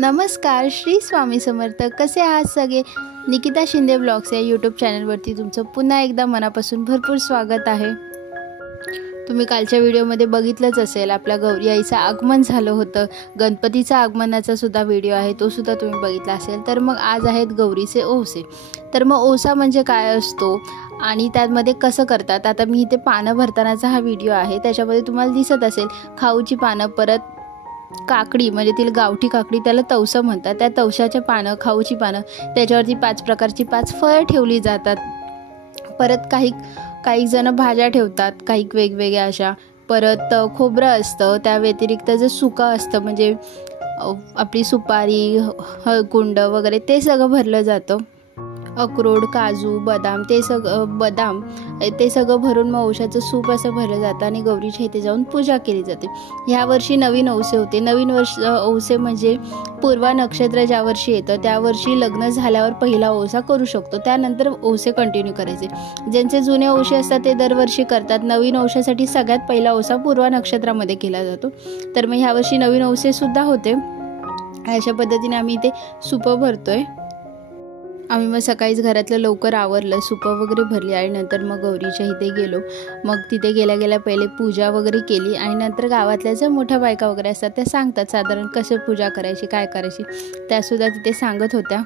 नमस्कार, श्री स्वामी समर्थ. कसे आहात सगळे? निकिता शिंदे ब्लॉग्स या यूट्यूब चॅनलवरती तुमचं पुन्हा एकदा मनापासून भरपूर स्वागत आहे. तुम्ही कालच्या व्हिडिओमध्ये बघितलंच असेल, आपल्या गौरी आईचं आगमन झालं होतं. गणपतीचा आगमनाचा सुद्धा व्हिडिओ आहे, तो सुद्धा तुम्ही बघितला असेल. तर मग आज आहेत गौरीचे ओवसे. तर मग ओवसा म्हणजे काय असतो आणि त्यामध्ये कसं करतात, आता मी इथे पानं भरतानाचा हा व्हिडिओ आहे. त्याच्यामध्ये तुम्हाला दिसत असेल खाऊची पानं, परत काकडी म्हणजे तिला गावठी काकडी, त्याला तवसं म्हणतात. त्या तवशाच्या पानं, खाऊची पानं, त्याच्यावरती 5 प्रकारची 5 फळं ठेवली जातात. परत काही जण भाज्या ठेवतात, काही वेगवेगळ्या अशा. परत खोबरं असतं. त्या व्यतिरिक्त जे सुकं असतं म्हणजे आपली सुपारी, हळकुंड वगैरे ते सगळं भरलं जातं. अक्रोड, काजू, बदाम ते सगळं भरून मग ओवशाचं सूप असं भरलं जातं आणि गौरीच्या इथे जाऊन पूजा केली जाते. ह्या वर्षी नवीन ओवसे होते. नवीन ओवसे म्हणजे पूर्वा नक्षत्र ज्या वर्षी येतं त्या वर्षी लग्न झाल्यावर पहिला ओवसा करू शकतो. त्यानंतर ओवसे कंटिन्यू करायचे. ज्यांचे जुने ओवसे असतात ते दरवर्षी करतात. नवीन ओवशासाठी सगळ्यात पहिला ओवसा पूर्वा नक्षत्रामध्ये केला जातो. तर मग ह्या वर्षी नवीन ओवसे सुद्धा होते. अशा पद्धतीने आम्ही इथे सुपं भरतोय. आम्ही मग सकाळीच घरातलं लवकर आवरलं, सुपं वगैरे भरली आणि नंतर मग गौरीच्या इथे गेलो. मग तिथे गेल्या पहिले पूजा वगैरे केली आणि नंतर गावातल्या ज्या मोठ्या बायका वगैरे असतात त्या सांगतात साधारण कसं पूजा करायची, काय करायची, त्यासुद्धा तिथे सांगत होत्या.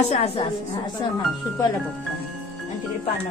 असं असं असं असं हा सुपाला बघता आणि तिकडे पानं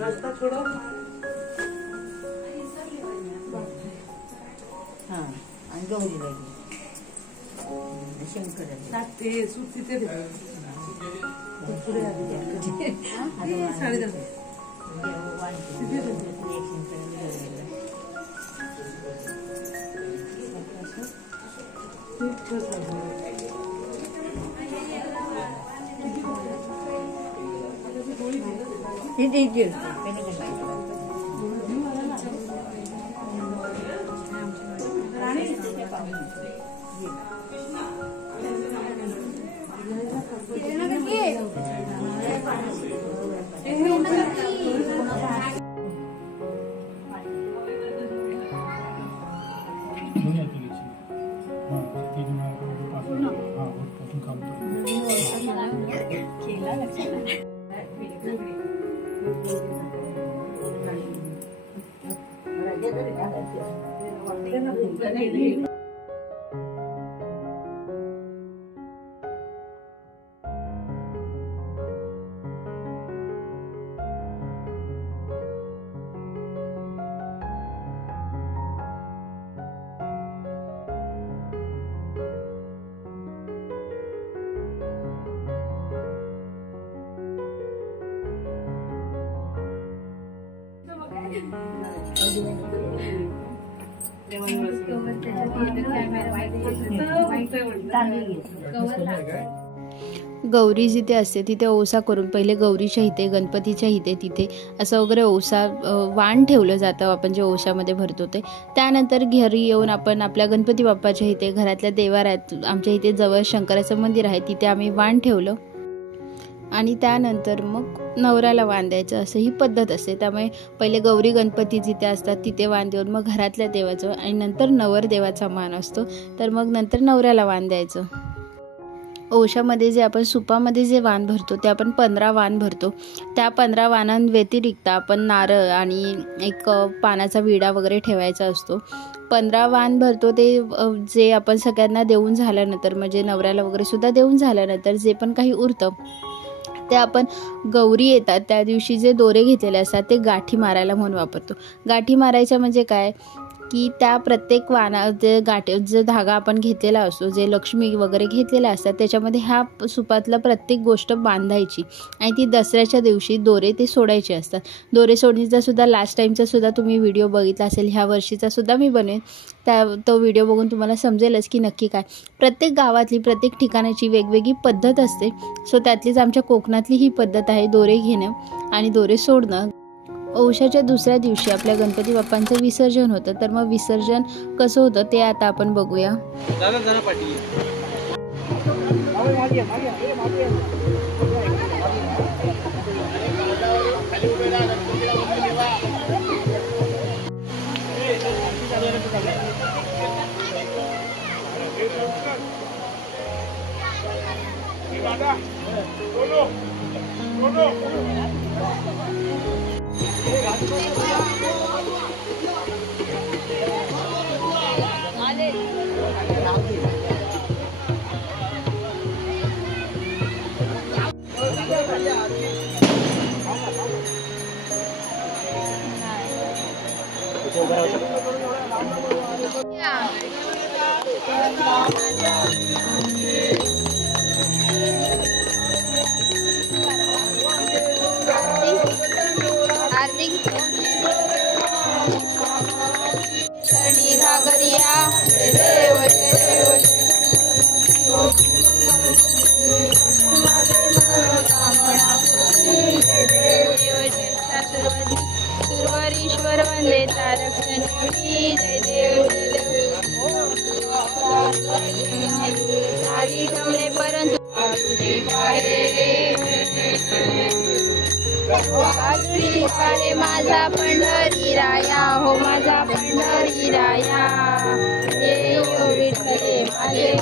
रस्ता छोड़ो. हा आणि गौरी लागली शंकर ते सूट तिथे दे. पुढे साडी दे. गौरी जिथे असते तिथे ओवसा करून पहिले गौरीच्या इथे, गणपतीच्या इथे, तिथे असं वगैरे ओवसा वाण ठेवलं जातं आपण जे ओवशामध्ये भरतो ते. त्यानंतर घरी येऊन आपण आपल्या गणपती बाप्पाच्या इथे, घरातल्या देवाऱ्यात, आमच्या इथे जवळ शंकराचं मंदिर आहे तिथे आम्ही वाण ठेवलं आणि त्यानंतर मग नवऱ्याला वाण द्यायचं असं ही पद्धत असते. त्यामुळे पहिले गौरी गणपती जिथे असतात तिथे वाण देऊन मग घरातल्या देवाचं आणि नंतर नवरदेवाचा मान असतो, तर मग नंतर नवऱ्याला वाण द्यायचं. ओवशामध्ये जे आपण सुपामध्ये जे वाण भरतो ते आपण 15 वाण भरतो. त्या 15 वाणांव्यतिरिक्त आपण नारळ आणि एक पानाचा विडा वगैरे ठेवायचा असतो. 15 वाण भरतो ते जे आपण सगळ्यांना देऊन झाल्यानंतर म्हणजे नवऱ्याला वगैरे सुद्धा देऊन झाल्यानंतर जे पण काही उरतं ते आपण गौरी येतात त्या दिवशी जे दोरे घेतलेले असतात ते गाठी मारायला म्हणून वापरतो. गाठी मारायच्या म्हणजे काय, की त्या प्रत्येक जे जो धागा आपण घेतलेला असतो, जे लक्ष्मी वगैरे घेतलेल्या असतात, त्याच्यामध्ये ह्या सुपातलं प्रत्येक गोष्ट बांधायची आणि ती दसऱ्याच्या दिवशी दोरे ते सोडायचे असतात. दोरे सोडणीचा सुद्धा लास्ट टाईमचा सुद्धा तुम्ही व्हिडिओ बघितला असेल, ह्या वर्षीचा सुद्धा मी बनवेन. तो व्हिडिओ बघून तुम्हाला समजेलच की नक्की काय. प्रत्येक गावातली प्रत्येक ठिकाणाची वेगवेगळी पद्धत असते. सो त्यातलीच आमच्या कोकणातली ही पद्धत आहे दोरे घेणं आणि दोरे सोडणं. औषाच्या दुसऱ्या दिवशी आपल्या गणपती बाप्पांचं विसर्जन होतं. तर मग विसर्जन कसं होतं ते आता आपण बघूया. सुरवरीश्वर वंदे तारक्षणी जय देव आधी जमले परंतु पारे माझा पंढरी राया हो माझा पंढरी राया ये विठ्ठले माझे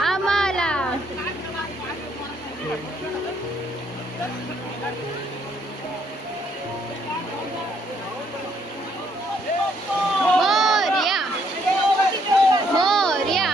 आम्हाला मोरया मोरया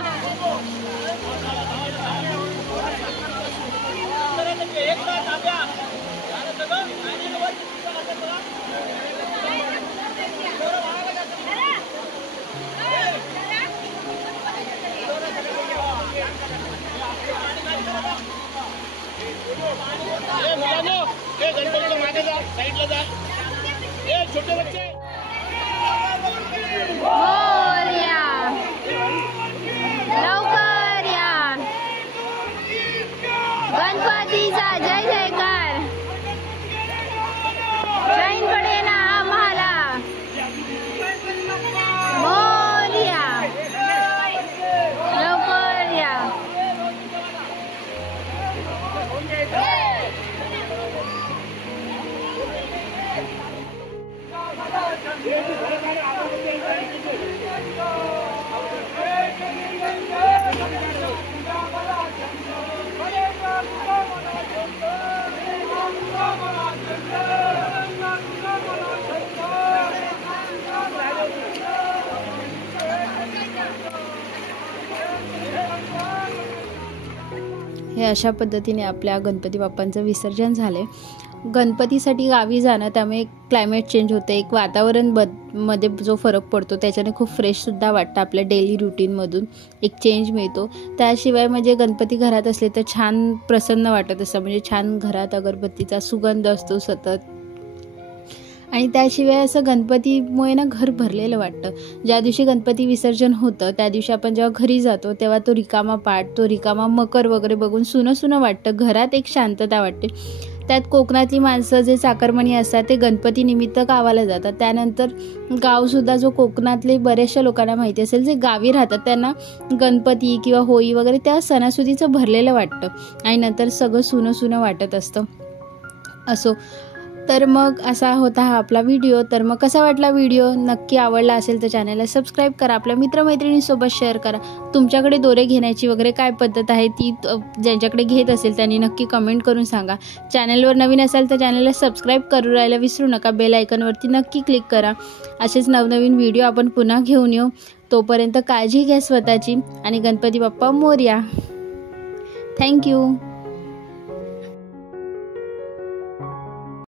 छोटे बच्चे मोरया लवकर या गणपतीचा जय जयकार ट्रेन कडे ना आम्हाला मोरया लवकर या हे अशा पद्धतीने आपल्या गणपती बाप्पांचं विसर्जन झाले. गणपतीसाठी गावी जाणं, त्यामुळे क्लायमेट चेंज होते, एक वातावरण मध्ये जो फरक पडतो त्याच्याने खूप फ्रेशसुद्धा वाटतं. आपल्या डेली रुटीनमधून एक चेंज मिळतो. त्याशिवाय म्हणजे गणपती घरात असले तर छान प्रसन्न वाटत असतं, म्हणजे छान घरात अगरबत्तीचा सुगंध असतो सतत. आणि त्याशिवाय असं गणपतीमुळे ना घर भरलेलं वाटतं. ज्या दिवशी गणपती विसर्जन होतं त्या दिवशी आपण जेव्हा घरी जातो तेव्हा तो रिकामा पाट, तो रिकामा मकर वगैरे बघून सुनं सुनं वाटतं. घरात एक शांतता वाटते. त्यात कोकणातली माणसं जे चाकरमणी असतात ते गणपती निमित्त गावाला जातात. त्यानंतर गावसुद्धा जो कोकणातले बऱ्याचशा लोकांना माहिती असेल जे गावी राहतात त्यांना गणपती किंवा होळी वगैरे त्या सणासुदीचं भरलेलं वाटतं आणि नंतर सगळं सुनं सुनं वाटत असतं. असो, तर मग असा होता हा आपला व्हिडिओ. तर मग कसा वाटला व्हिडिओ? नक्की आवडला असेल तर चॅनलला सबस्क्राईब करा, आपल्या मित्रमैत्रिणींसोबत शेअर करा. तुमच्याकडे दोरे घेण्याची वगैरे काय पद्धत आहे ती ज्यांच्याकडे घेत असेल त्यांनी नक्की कमेंट करून सांगा. चॅनलवर नवीन असाल तर चॅनलला सबस्क्राईब करू राहायला विसरू नका. बेल आयकॉनवरती नक्की क्लिक करा. असेच नवनवीन व्हिडिओ आपण पुन्हा घेऊन येऊ. तोपर्यंत काळजी घ्या स्वतःची आणि गणपती बाप्पा मोरया. थँक्यू.